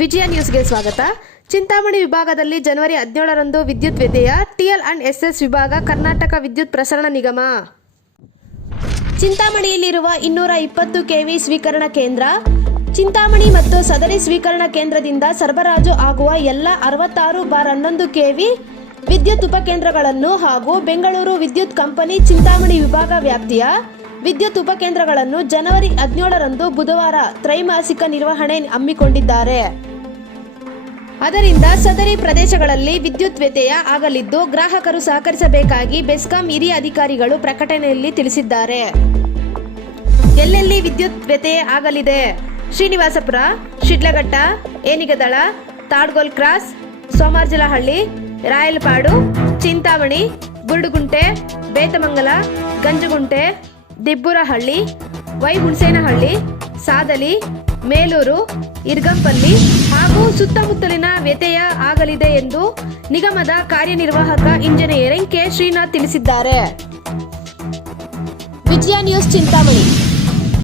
ವಿಜಯ ನ್ಯೂಸ್ಗೆ ಸ್ವಾಗತ. ಚಿಂತಾಮಣಿ ವಿಭಾಗದಲ್ಲಿ ಜನವರಿ 17ರಂದು ವಿದ್ಯುತ್ ವ್ಯತ್ಯಯ. ಟಿಎಲ್ ಅಂಡ್ ಎಸ್ಎಸ್ ವಿಭಾಗ, ಕರ್ನಾಟಕ ವಿದ್ಯುತ್ ಪ್ರಸರಣ ನಿಗಮ. ಚಿಂತಾಮಣಿಯಲ್ಲಿರುವ 220 ಕೆವಿ ಸ್ವೀಕರಣಾ ಕೇಂದ್ರ, ಚಿಂತಾಮಣಿ ಮತ್ತು ಸದರಿ ಸ್ವೀಕರಣಾ ಕೇಂದ್ರದಿಂದ ಸರಬರಾಜು ಆಗುವ ಎಲ್ಲ 66/11 ಕೆವಿ ವಿದ್ಯುತ್ ಉಪಕೇಂದ್ರಗಳನ್ನು ಹಾಗೂ ಬೆಂಗಳೂರು ವಿದ್ಯುತ್ ಕಂಪನಿ ಚಿಂತಾಮಣಿ ವಿಭಾಗ ವ್ಯಾಪ್ತಿಯ ವಿದ್ಯುತ್ ಉಪಕೇಂದ್ರಗಳನ್ನು ಜನವರಿ 17ರಂದು ಬುಧವಾರ ತ್ರೈಮಾಸಿಕ ನಿರ್ವಹಣೆ ಹಮ್ಮಿಕೊಂಡಿದ್ದಾರೆ. ಅದರಿಂದ ಸದರಿ ಪ್ರದೇಶಗಳಲ್ಲಿ ವಿದ್ಯುತ್ ವ್ಯತ್ಯಯ ಆಗಲಿದ್ದು, ಗ್ರಾಹಕರು ಸಹಕರಿಸಬೇಕಾಗಿ ಬೆಸ್ಕಾಂ ಹಿರಿಯ ಅಧಿಕಾರಿಗಳು ಪ್ರಕಟಣೆಯಲ್ಲಿ ತಿಳಿಸಿದ್ದಾರೆ. ಎಲ್ಲೆಲ್ಲಿ ವಿದ್ಯುತ್ ವ್ಯತ್ಯಯ ಆಗಲಿದೆ? ಶ್ರೀನಿವಾಸಪುರ, ಶಿಡ್ಲಘಟ್ಟ, ಏನಿಗದಳ, ತಾಡ್ಗೋಲ್ ಕ್ರಾಸ್, ಸೋಮಾರ್ಜಲಹಳ್ಳಿ, ರಾಯಲಪಾಡು, ಚಿಂತಾಮಣಿ, ಗುರುಡುಗುಂಟೆ, ಬೇತಮಂಗಲ, ಗಂಜಗುಂಟೆ, ದಿಬ್ಬುರಹಳ್ಳಿ, ವೈಹುಣಸೇನಹಳ್ಳಿ, ಸಾದಲಿ, ಮೇಲೂರು, ಇರ್ಗಂಪಲ್ಲಿ ಹಾಗೂ ಸುತ್ತಮುತ್ತಲಿನ ವ್ಯತ್ಯಯ ಆಗಲಿದೆ ಎಂದು ನಿಗಮದ ಕಾರ್ಯನಿರ್ವಾಹಕ ಇಂಜಿನಿಯರಿಂಗ್ ಕೆ ಶ್ರೀನಾಥ್ ತಿಳಿಸಿದ್ದಾರೆ. ವಿಜಯ ನ್ಯೂಸ್, ಚಿಂತಾಮಣಿ.